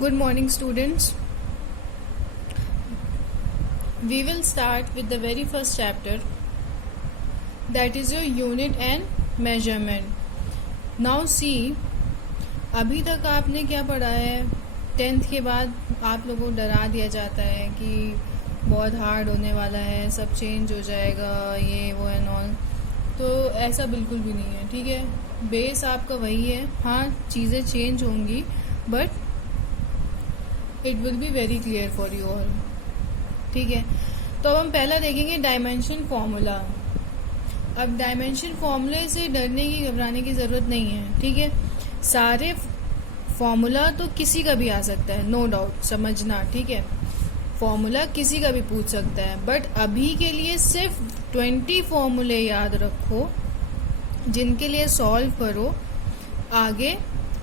Good morning, students. We will start with the very first chapter, that is your unit and measurement. Now see, अभी तक आपने क्या पढ़ा है? 10th के बाद आप लोगों को डरा दिया जाता है कि बहुत हार्ड होने वाला है, सब चेंज हो जाएगा, ये वो एंड ऑल. तो ऐसा बिल्कुल भी नहीं है, ठीक है. बेस आपका वही है. हाँ, चीज़ें चेंज होंगी, but it will be very clear for you all. ठीक है. तो अब हम पहला देखेंगे डायमेंशन फॉर्मूला. अब डायमेंशन फॉर्मूले से डरने की घबराने की ज़रूरत नहीं है, ठीक है. सारे फॉर्मूला तो किसी का भी आ सकता है, नो डाउट, समझना, ठीक है. फॉर्मूला किसी का भी पूछ सकता है, बट अभी के लिए सिर्फ 20 फॉर्मूले याद रखो जिनके लिए सॉल्व करो. आगे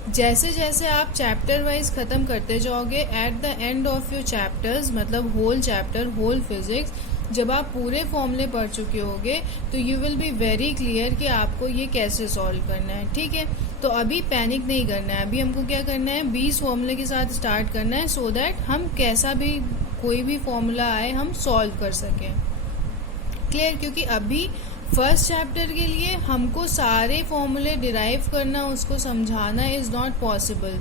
जैसे जैसे आप चैप्टर वाइज ख़त्म करते जाओगे, eight the end of your chapters, मतलब होल चैप्टर, होल फिजिक्स, जब आप पूरे फॉर्मूले पढ़ चुके होगे तो you will be very clear कि आपको ये कैसे सॉल्व करना है, ठीक है. तो अभी पैनिक नहीं करना है. अभी हमको क्या करना है, 20 फॉर्मूले के साथ स्टार्ट करना है, सो दैट हम कैसा भी कोई भी फॉर्मूला आए हम सॉल्व कर सकें. क्लियर. क्योंकि अभी फर्स्ट चैप्टर के लिए हमको सारे फॉर्मूले डिराइव करना, उसको समझाना इज नॉट पॉसिबल.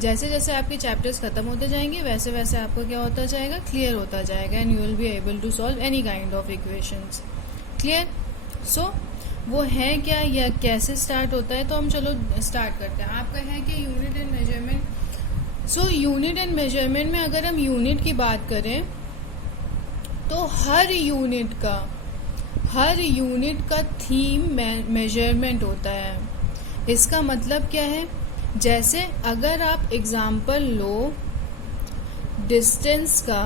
जैसे जैसे आपके चैप्टर्स खत्म होते जाएंगे वैसे वैसे आपको क्या होता जाएगा, क्लियर होता जाएगा, and you will be able to solve any kind of equations. Clear. So वो है क्या या कैसे स्टार्ट होता है, तो हम चलो स्टार्ट करते हैं. आपका है कि unit and measurement. So unit and measurement में अगर हम यूनिट की बात करें तो हर यूनिट का थीम मेजरमेंट होता है. इसका मतलब क्या है, जैसे अगर आप एग्जाम्पल लो डिस्टेंस का,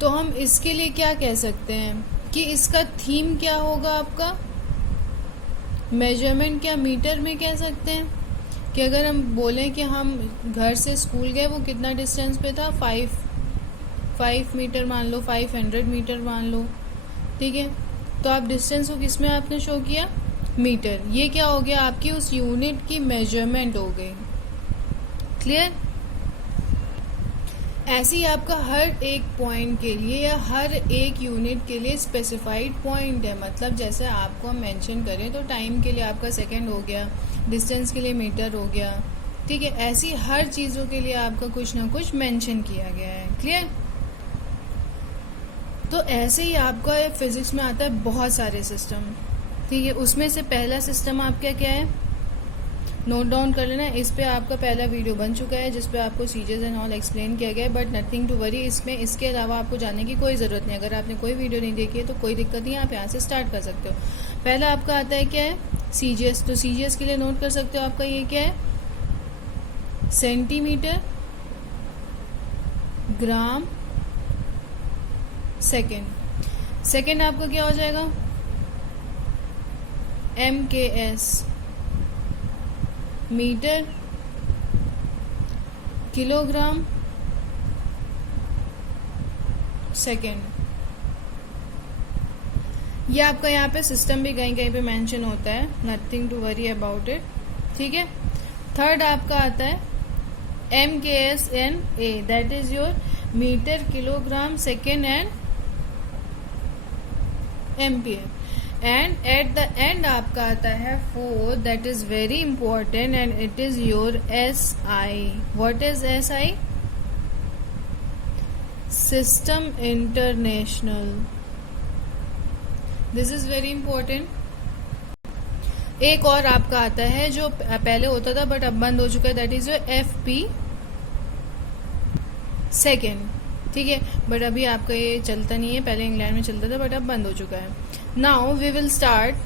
तो हम इसके लिए क्या कह सकते हैं कि इसका थीम क्या होगा आपका, मेजरमेंट. क्या मीटर में कह सकते हैं कि अगर हम बोलें कि हम घर से स्कूल गए, वो कितना डिस्टेंस पे था, 5 मीटर मान लो, 500 मीटर मान लो, ठीक है. तो आप डिस्टेंस को किस में आपने शो किया, मीटर. ये क्या हो गया, आपकी उस यूनिट की मेजरमेंट हो गई. क्लियर. ऐसे ही आपका हर एक पॉइंट के लिए या हर एक यूनिट के लिए स्पेसिफाइड पॉइंट है. मतलब जैसे आपको हम मेंशन करें तो टाइम के लिए आपका सेकंड हो गया, डिस्टेंस के लिए मीटर हो गया, ठीक है. ऐसी हर चीज़ों के लिए आपका कुछ ना कुछ मेंशन किया गया है. क्लियर. तो ऐसे ही आपका फिजिक्स में आता है बहुत सारे सिस्टम, ठीक है. उसमें से पहला सिस्टम आपका क्या है, नोट डाउन कर लेना. इस पे आपका पहला वीडियो बन चुका है जिस पे आपको सीजेस एंड ऑल एक्सप्लेन किया गया है, बट नथिंग टू वरी. इसमें इसके अलावा आपको जानने की कोई ज़रूरत नहीं. अगर आपने कोई वीडियो नहीं देखी है तो कोई दिक्कत नहीं, आप यहाँ से स्टार्ट कर सकते हो. पहला आपका आता है क्या है, सीजीएस. तो सीजीएस के लिए नोट कर सकते हो, आपका ये क्या है, सेंटीमीटर, ग्राम, सेकेंड. सेकेंड आपका क्या हो जाएगा, MKS, मीटर, किलोग्राम, सेकेंड. ये आपका यहाँ पे सिस्टम भी कहीं कहीं पे मेंशन होता है, nothing to worry about it, ठीक है. थर्ड आपका आता है MKSNA, that is your metre, kilogram, second and ampere. And at the end आपका आता है 4, that is very important, and it is your SI. What is SI, system international. This is very important. एक और आपका आता है जो पहले होता था बट अब बंद हो चुका है, that is your FP, second, ठीक है. बट अभी आपका ये चलता नहीं है, पहले इंग्लैंड में चलता था बट अब बंद हो चुका है. Now we will start.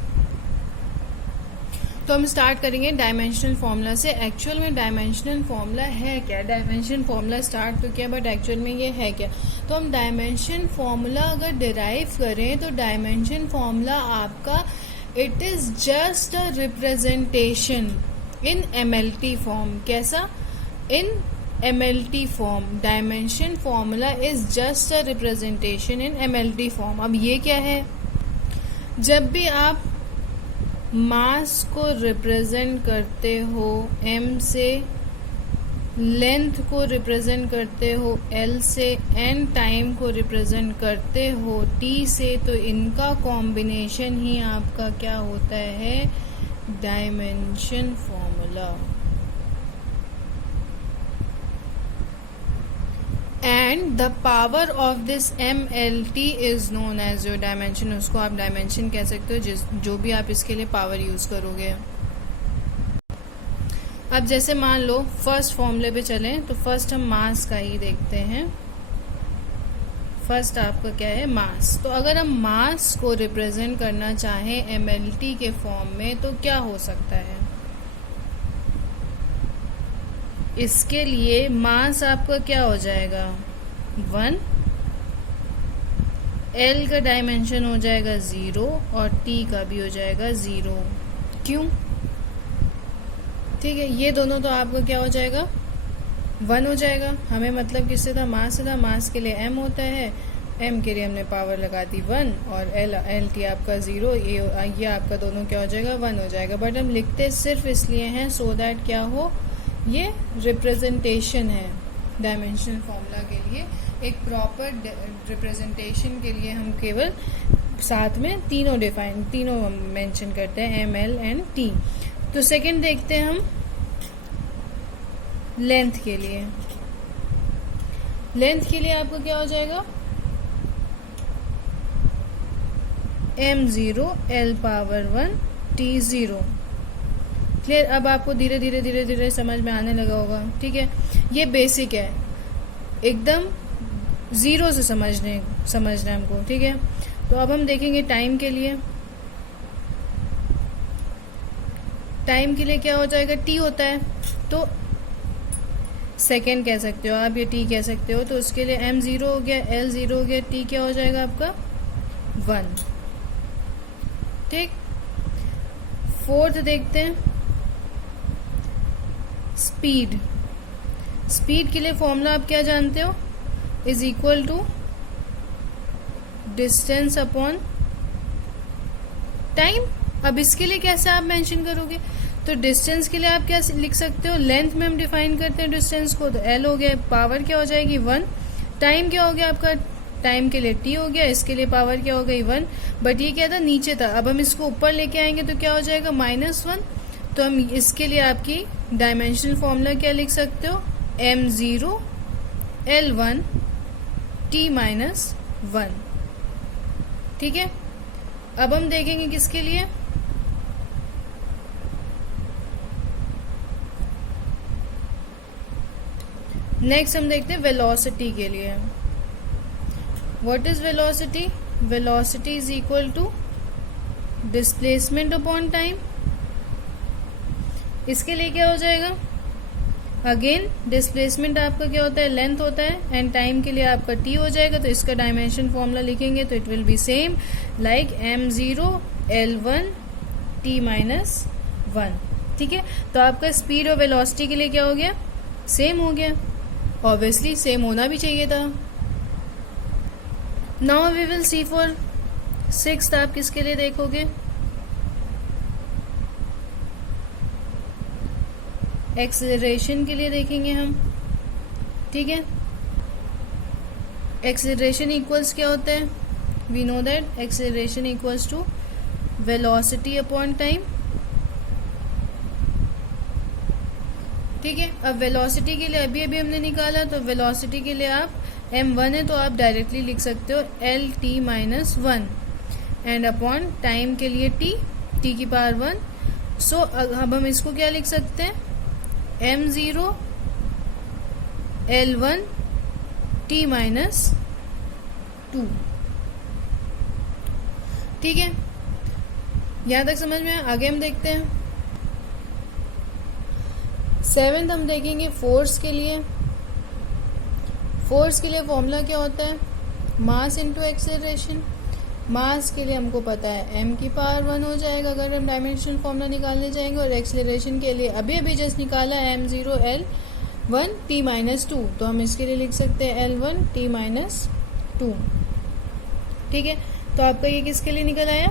तो हम स्टार्ट करेंगे डायमेंशनल फॉर्मूला से. एक्चुअल में डायमेंशनल फॉर्मूला है क्या, डायमेंशन फॉर्मूला स्टार्ट तो किया बट एक्चुअल में ये है क्या. तो हम डायमेंशन फॉर्मूला अगर डिराइव करें तो डायमेंशन फॉर्मूला आपका, it is just a representation in MLT form. कैसा, इन MLT form. Dimension formula is just a representation in MLT form. अब ये क्या है, जब भी आप मास को रिप्रेजेंट करते हो M से लेंथ को रिप्रेजेंट करते हो L से एंड टाइम को रिप्रेजेंट करते हो T से, तो इनका कॉम्बिनेशन ही आपका क्या होता है, dimension formula. And the power of this MLT is known as your dimension. उसको आप डायमेंशन कह सकते हो, जो भी आप इसके लिए पावर यूज करोगे। अब जैसे मान लो फर्स्ट फॉर्मूले पे चलें, तो फर्स्ट हम मास का ही देखते हैं। फर्स्ट आपका क्या है, मास। तो अगर हम मास को रिप्रेजेंट करना चाहें MLT के फॉर्म में, तो क्या हो सकता है, इसके लिए मास आपका क्या हो जाएगा, 1, L का डायमेंशन हो जाएगा 0 और T का भी हो जाएगा 0। क्यों, ठीक है, ये दोनों तो आपका क्या हो जाएगा, 1 हो जाएगा। हमें मतलब किससे था, मास से था। मास के लिए M होता है, M के लिए हमने पावर लगा दी 1 और LT आपका 0। ये आपका दोनों क्या हो जाएगा, 1 हो जाएगा। बट हम लिखते सिर्फ इसलिए हैं सो दैट क्या हो, ये रिप्रेजेंटेशन है डायमेंशनल फॉर्मूला के लिए। एक प्रॉपर रिप्रेजेंटेशन के लिए हम केवल साथ में तीनों मेंशन करते हैं, ML एंड T। तो सेकंड देखते हैं हम लेंथ के लिए। लेंथ के लिए आपको क्या हो जाएगा, M0 L power 1 T0। Clear. अब आपको धीरे धीरे समझ में आने लगा होगा, ठीक है। ये बेसिक है, एकदम जीरो से समझना है हमको, ठीक है। तो अब हम देखेंगे टाइम के लिए। टाइम के लिए क्या हो जाएगा, T होता है, तो सेकेंड कह सकते हो आप, ये T कह सकते हो। तो उसके लिए M0 हो गया, L0 हो गया, T क्या हो जाएगा आपका 1, ठीक। फोर्थ देखते हैं स्पीड। स्पीड के लिए फॉर्मूला आप क्या जानते हो, is equal to distance upon time. अब इसके लिए कैसे आप मेंशन करोगे, तो डिस्टेंस के लिए आप क्या लिख सकते हो, लेंथ में हम डिफाइन करते हैं डिस्टेंस को, तो L हो गया, पावर क्या हो जाएगी 1। टाइम क्या हो गया आपका, टाइम के लिए T हो गया, इसके लिए पावर क्या हो गई 1। बट ये क्या था, नीचे था। अब हम इसको ऊपर लेके आएंगे तो क्या हो जाएगा -1। तो हम इसके लिए आपकी डायमेंशनल फॉर्मूला क्या लिख सकते हो, M0 L1 T-1, ठीक है। अब हम देखेंगे किसके लिए, नेक्स्ट हम देखते हैं वेलोसिटी के लिए। What is velocity, velocity is equal to displacement upon time. इसके लिए क्या हो जाएगा, अगेन डिस्प्लेसमेंट आपका क्या होता है, लेंथ होता है, एंड टाइम के लिए आपका T हो जाएगा। तो इसका डायमेंशन फॉर्मूला लिखेंगे तो it will be same like M0 L1 T-1, ठीक है। तो आपका स्पीड और वेलोसिटी के लिए क्या हो गया, सेम हो गया। ऑब्वियसली सेम होना भी चाहिए था। Now we will see for sixth. आप किसके लिए देखोगे, एक्सेलरेशन के लिए देखेंगे हम, ठीक है। एक्सेलरेशन इक्वल्स क्या होता है, we know that acceleration equals to velocity upon time, ठीक है। अब वेलोसिटी के लिए अभी हमने निकाला, तो वेलोसिटी के लिए आप M1 है तो आप डायरेक्टली लिख सकते हो LT-1, एंड अपॉन टाइम के लिए T की पावर 1। सो अब हम इसको क्या लिख सकते हैं, M0 L1 T-2, ठीक है। यहां तक समझ में आगे हम देखते हैं सेवेंथ। हम देखेंगे फोर्स के लिए। फोर्स के लिए फॉर्मूला क्या होता है, मास इनटू एक्सेलरेशन। मास के लिए हमको पता है m की पावर 1 हो जाएगा अगर हम डायमेंशनल फॉर्मूला निकालने जाएंगे, और एक्सेलरेशन के लिए अभी जस्ट निकाला M0 L1 T-2, तो हम इसके लिए लिख सकते हैं L1 T-2, ठीक है। तो आपका ये किसके लिए निकल आया,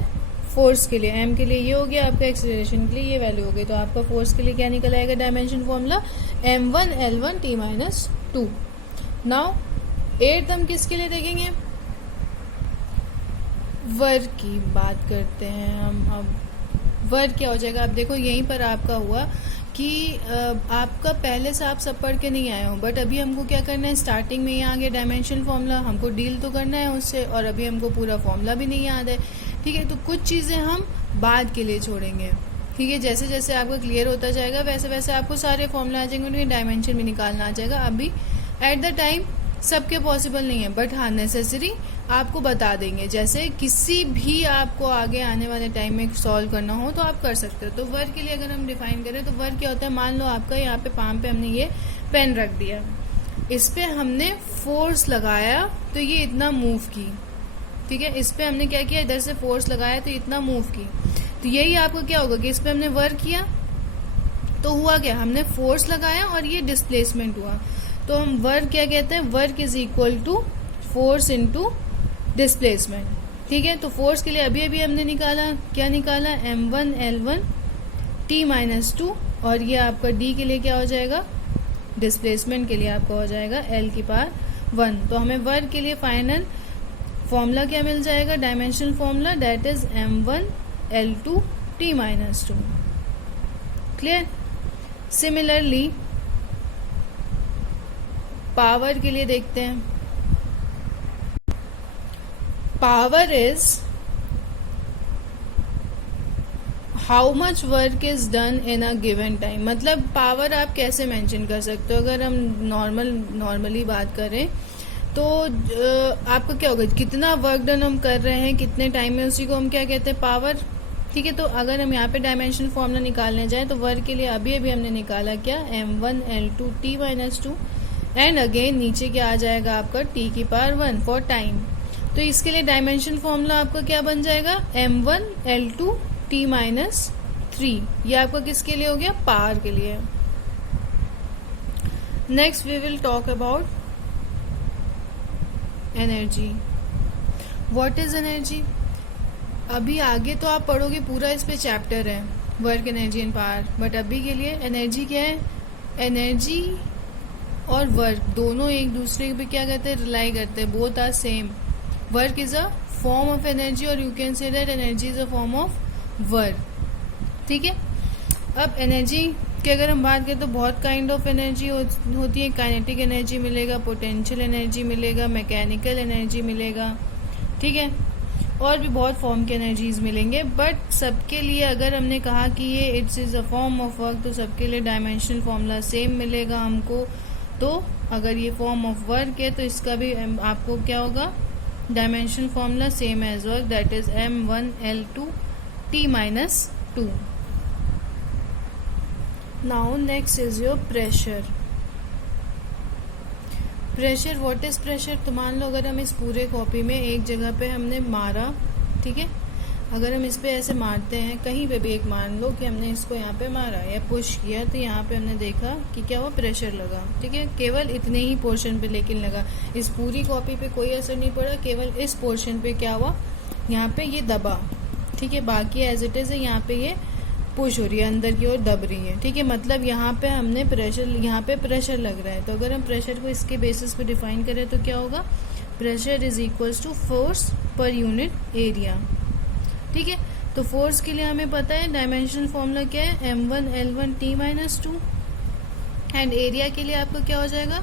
फोर्स के लिए, m के लिए ये हो गया आपका, एक्सेलरेशन के लिए ये वैल्यू हो गई। तो आपका फोर्स के लिए क्या निकल आएगा dimension formula, m1L1T-2। Now 8th हम किसके लिए देखेंगे, वर्क की बात करते हैं हम। अब वर्क क्या हो जाएगा, आप देखो यहीं पर आपका हुआ कि आपका पहले से आप सब पढ़ के नहीं आए हो, बट अभी हमको क्या करना है, स्टार्टिंग में ही आ गया डायमेंशन फॉर्मूला, हमको डील तो करना है उससे, और अभी हमको पूरा फॉर्मूला भी नहीं याद है। ठीक है, तो कुछ चीज़ें हम बाद के लिए छोड़ेंगे। ठीक है, जैसे जैसे आपको क्लियर होता जाएगा वैसे वैसे आपको सारे फॉर्मूला आ जाएंगे, उनके डायमेंशन भी निकालना आ जाएगा। अभी एट द टाइम सबके पॉसिबल नहीं है, बट हाँ नेसेसरी आपको बता देंगे। जैसे किसी भी आपको आगे आने वाले टाइम में सॉल्व करना हो तो आप कर सकते हो। तो वर्क के लिए अगर हम डिफाइन करें तो वर्क क्या होता है, मान लो आपका यहाँ पे पाम पे हमने ये पेन रख दिया, इस पे हमने फोर्स लगाया तो ये इतना मूव की। ठीक है, इस पे हमने क्या किया, इधर से फोर्स लगाया तो इतना मूव की। तो यही आपको क्या होगा कि इस पे हमने वर्क किया तो हुआ क्या, हमने फोर्स लगाया और ये डिस्प्लेसमेंट हुआ। तो हम वर्क क्या कहते हैं, work is equal to force into displacement. ठीक है, तो फोर्स के लिए अभी अभी हमने निकाला, क्या निकाला, m1L1T-2, और ये आपका d के लिए क्या हो जाएगा, डिस्प्लेसमेंट के लिए आपका हो जाएगा L⁻1। तो हमें वर्क के लिए फाइनल फॉर्मूला क्या मिल जाएगा, dimensional formula, that is m1L2T-2। Clear. Similarly power के लिए देखते हैं। Power is how much work is done in a given time. मतलब पावर आप कैसे मेंशन कर सकते हो, अगर हम नॉर्मली बात करें तो आपको क्या होगा, कितना वर्क डन हम कर रहे हैं कितने टाइम में, उसी को हम क्या कहते हैं, पावर। ठीक है, तो अगर हम यहाँ पे डायमेंशन फॉर्मूला निकालने जाए तो वर्क के लिए अभी अभी हमने निकाला क्या, m1L2T-2, एंड अगेन नीचे क्या आ जाएगा आपका T⁻1 फॉर टाइम। तो इसके लिए डायमेंशन फॉर्मूला आपका क्या बन जाएगा, m1L2T-3। ये आपका किसके लिए हो गया, पावर के लिए। Next we will talk about energy. What is energy, अभी आगे तो आप पढ़ोगे, पूरा इस पे चैप्टर है, work, energy and power. But अभी के लिए एनर्जी क्या है, एनर्जी और वर्क दोनों एक दूसरे पे क्या कहते हैं, रिलाई करते हैं, both are same. Work is a form of energy और you can say that energy is a form of work. ठीक है, अब एनर्जी की अगर हम बात करें तो बहुत काइंड ऑफ एनर्जी होती है। काइनेटिक एनर्जी मिलेगा, पोटेंशियल एनर्जी मिलेगा, मैकेनिकल एनर्जी मिलेगा। ठीक है, और भी बहुत फॉर्म के एनर्जीज मिलेंगे, बट सबके लिए अगर हमने कहा कि ये it's is a form of work तो सबके लिए डायमेंशनल फॉर्मूला सेम मिलेगा हमको। तो अगर ये फॉर्म ऑफ वर्क है तो इसका भी आपको क्या होगा, dimensional formula same as work, that is m1L2T-2। Now next is your pressure. Pressure, what is pressure, तो मान लो अगर हम इस पूरे कॉपी में एक जगह पे हमने मारा, ठीक है, अगर हम इस पे ऐसे मारते हैं, कहीं पे भी एक मान लो कि हमने इसको यहाँ पे मारा या पुश किया, तो यहाँ पे हमने देखा कि क्या हुआ, प्रेशर लगा। ठीक है, केवल इतने ही पोर्शन पे लेकिन लगा, इस पूरी कॉपी पे कोई असर नहीं पड़ा, केवल इस पोर्शन पे क्या हुआ, यहाँ पे ये दबा। ठीक है, बाकी एज इट इज है, यहाँ पे ये पुश हो रही है, अंदर की ओर दब रही है। ठीक है, मतलब यहाँ पे हमने प्रेशर, यहाँ पे प्रेशर लग रहा है। तो अगर हम प्रेशर को इसके बेसिस पे डिफाइन करें तो क्या होगा, pressure is equals to force per unit area. ठीक है, तो फोर्स के लिए हमें पता है डायमेंशनल फॉर्मूला क्या है, m1L1T-2, एंड एरिया के लिए आपका क्या हो जाएगा,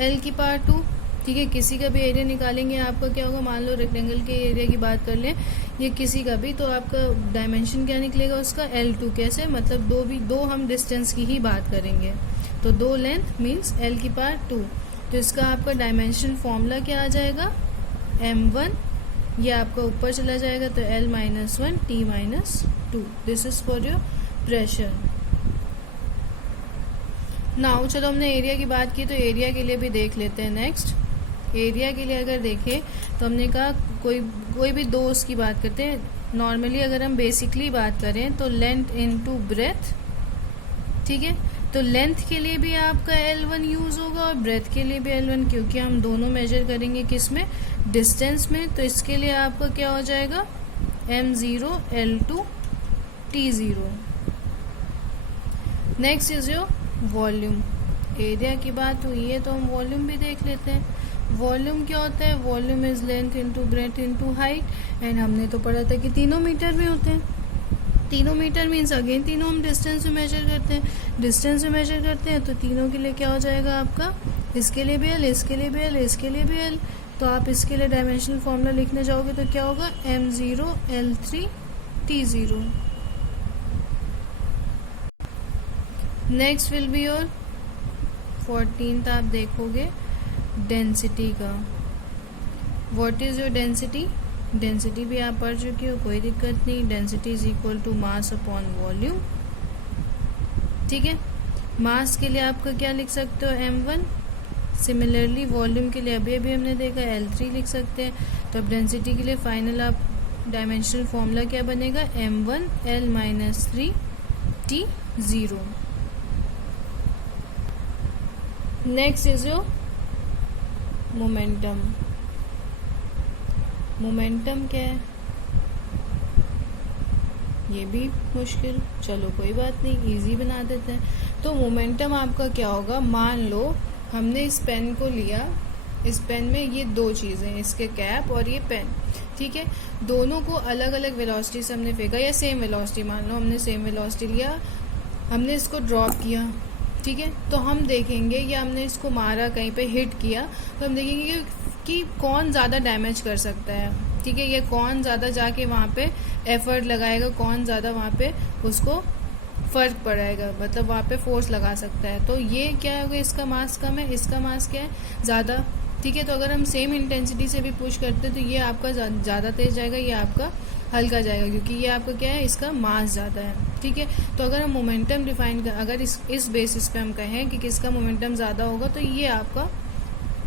L⁻²। ठीक है, किसी का भी एरिया निकालेंगे आपका क्या होगा, मान लो रेक्टेंगल के एरिया की बात कर लें, ये किसी का भी, तो आपका डायमेंशन क्या निकलेगा उसका, L2। कैसे, मतलब दो हम डिस्टेंस की ही बात करेंगे, तो 2 लेंथ मीन्स L⁻²। तो इसका आपका डायमेंशन फॉर्मूला क्या आ जाएगा, m1, ये आपका ऊपर चला जाएगा तो L-1T-2। This is for your pressure. Now चलो हमने एरिया की बात की, तो एरिया के लिए भी देख लेते हैं। नेक्स्ट एरिया के लिए अगर देखें तो हमने कहा कोई भी दो उसकी बात करते हैं। नॉर्मली अगर हम बेसिकली बात करें तो लेंथ इनटू ब्रेथ। ठीक है, तो लेंथ के लिए भी आपका L1 यूज होगा और ब्रेथ के लिए भी L1, क्योंकि हम दोनों मेजर करेंगे किस में, डिस्टेंस में। तो इसके लिए आपका क्या हो जाएगा, m0 L2 T0। Next is your volume. Area की बात हुई है तो हम वॉल्यूम भी देख लेते हैं। वॉल्यूम क्या होता है? Volume is length into breadth into height, and हमने तो पढ़ा था कि तीनों मीटर में होते हैं। तीनों मीटर मीन्स अगेन तीनों हम डिस्टेंस में मेजर करते हैं। डिस्टेंस में मेजर करते हैं तो तीनों के लिए क्या हो जाएगा आपका? इसके लिए भी एल, इसके लिए भी एल, इसके लिए भी एल। तो आप इसके लिए डायमेंशनल फॉर्मूला लिखने जाओगे तो क्या होगा? m0 L3 T0। Next will be your 14th, आप देखोगे डेंसिटी का। What is your density? Density भी आप पढ़ चुकी हो, कोई दिक्कत नहीं। Density is equal to mass upon volume. ठीक है, मास के लिए आपका क्या लिख सकते हो? m1। सिमिलरली वॉल्यूम के लिए अभी अभी हमने देखा L3 लिख सकते हैं। तो अब डेंसिटी के लिए फाइनल आप डायमेंशनल फॉर्मूला क्या बनेगा? m1 L-3 T0। Next is your momentum. Momentum क्या है? ये भी मुश्किल, चलो कोई बात नहीं, इजी बना देते हैं। तो मोमेंटम आपका क्या होगा? मान लो हमने इस पेन को लिया, इस पेन में ये दो चीज़ें, इसके कैप और ये पेन, ठीक है, दोनों को अलग अलग वेलोसिटी से हमने फेंका, या सेम वेलोसिटी, मान लो हमने सेम वेलोसिटी लिया, हमने इसको ड्रॉप किया, ठीक है। तो हम देखेंगे, या हमने इसको मारा, कहीं पे हिट किया, तो हम देखेंगे कि कौन ज़्यादा डैमेज कर सकता है, ठीक है, ये कौन ज़्यादा जाके वहाँ पे एफर्ट लगाएगा, कौन ज़्यादा वहाँ पे उसको फर्क पड़ेगा, मतलब वहाँ पे फोर्स लगा सकता है। तो ये क्या होगा? इसका मास कम है, इसका मास क्या है? ज़्यादा, ठीक है। तो अगर हम सेम इंटेंसिटी से भी पुश करते हैं तो ये आपका ज़्यादा तेज जाएगा, ये आपका हल्का जाएगा, क्योंकि ये आपका क्या है? इसका मास ज़्यादा है, ठीक है। तो अगर हम मोमेंटम डिफाइन कर, अगर इस बेसिस पे हम कहें कि किसका मोमेंटम ज़्यादा होगा, तो ये आपका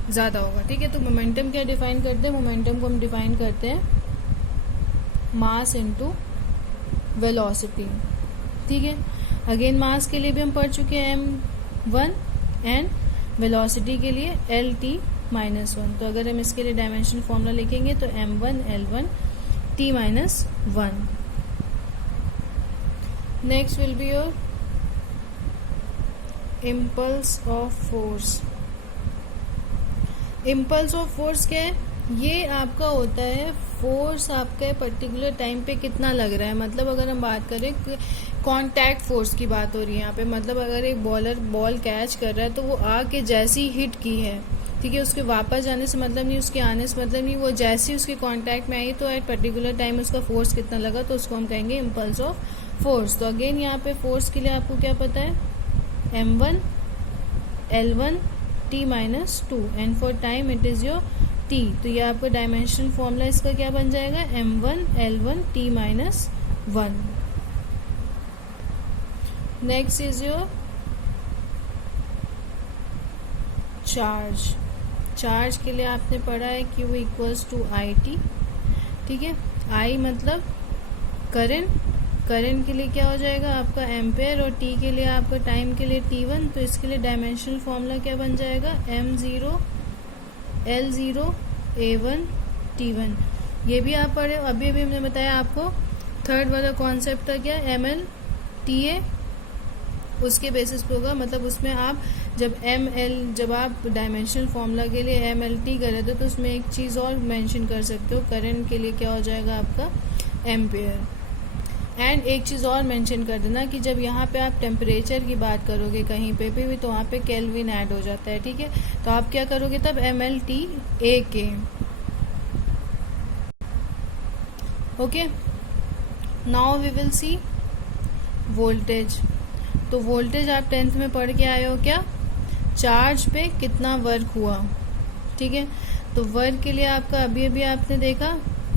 ज़्यादा होगा, ठीक है। तो मोमेंटम क्या डिफाइन करते हैं? मोमेंटम को हम डिफाइन करते हैं मास इनटू वेलोसिटी, ठीक है। अगेन मास के लिए भी हम पढ़ चुके हैं m1, एंड वेलोसिटी के लिए LT-1। तो अगर हम इसके लिए डायमेंशन फॉर्मूला लिखेंगे तो m1 L1 T-1। Next will be your impulse of force. Impulse of force क्या है? ये आपका होता है फोर्स आपके पर्टिकुलर टाइम पे कितना लग रहा है। मतलब अगर हम बात करें कांटेक्ट फोर्स की बात हो रही है यहाँ पे, मतलब अगर एक बॉलर बॉल कैच कर रहा है तो वो आके जैसी हिट की है, ठीक है, उसके वापस जाने से मतलब नहीं, उसके आने से मतलब नहीं, वो जैसी उसके कांटेक्ट में आई तो एट पर्टिकुलर टाइम उसका फोर्स कितना लगा, तो उसको हम कहेंगे इम्पल्स ऑफ फोर्स। तो अगेन यहाँ पे फोर्स के लिए आपको क्या पता है? m1 L1 T-2, and for time it is your t। तो ये आपका डायमेंशन फॉर्मूला इसका क्या बन जाएगा? m1 L1 T-1। Next is your charge. Charge के लिए आपने पढ़ा है Q इक्वल्स टू IT, ठीक है। I मतलब करंट, करंट के लिए क्या हो जाएगा आपका? एम्पेयर, और T के लिए आपका टाइम के लिए T1। तो इसके लिए डायमेंशनल फॉर्मूला क्या बन जाएगा? m0 L0 A1 T1। ये भी आप पढ़े, अभी अभी हमने बताया आपको थर्ड वाला कॉन्सेप्ट था क्या? ML TA, उसके बेसिस पे होगा। मतलब उसमें आप जब आप डायमेंशनल फॉर्मूला के लिए MLT कर रहे थे तो उसमें एक चीज़ और मेंशन कर सकते हो, करंट के लिए क्या हो जाएगा आपका? एम्पेयर। एंड एक चीज़ और मेंशन कर देना कि जब यहाँ पे आप टेम्परेचर की बात करोगे कहीं पे भी तो वहाँ पे केल्विन ऐड हो जाता है, ठीक है। तो आप क्या करोगे तब? MLT AK। Okay, now we will see voltage. तो वोल्टेज आप 10th में पढ़ के आए हो क्या? चार्ज पे कितना वर्क हुआ, ठीक है। तो वर्क के लिए आपका अभी अभी आपने देखा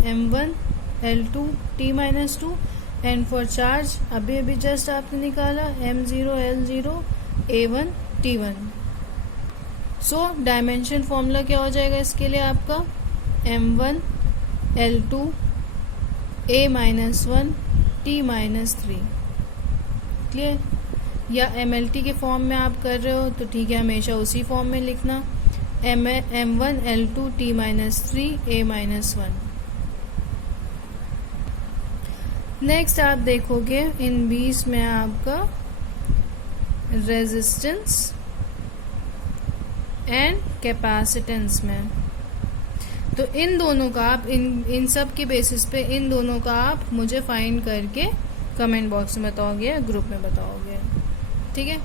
m1 L2 T-2, and for charge अभी अभी जस्ट आपने निकाला m0 L0 A1 T1। So dimension formula क्या हो जाएगा इसके लिए आपका? m1 L2 A-1 T-3। Clear? या MLT के फॉर्म में आप कर रहे हो तो ठीक है, हमेशा उसी फॉर्म में लिखना, m1 L2 T-3 A-1। Next आप देखोगे इन 20 में आपका रेजिस्टेंस एंड कैपेसिटेंस में। तो इन दोनों का आप इन सब के बेसिस पे इन दोनों का आप मुझे फाइंड करके कमेंट बॉक्स में बताओगे या ग्रुप में बताओगे, ठीक है।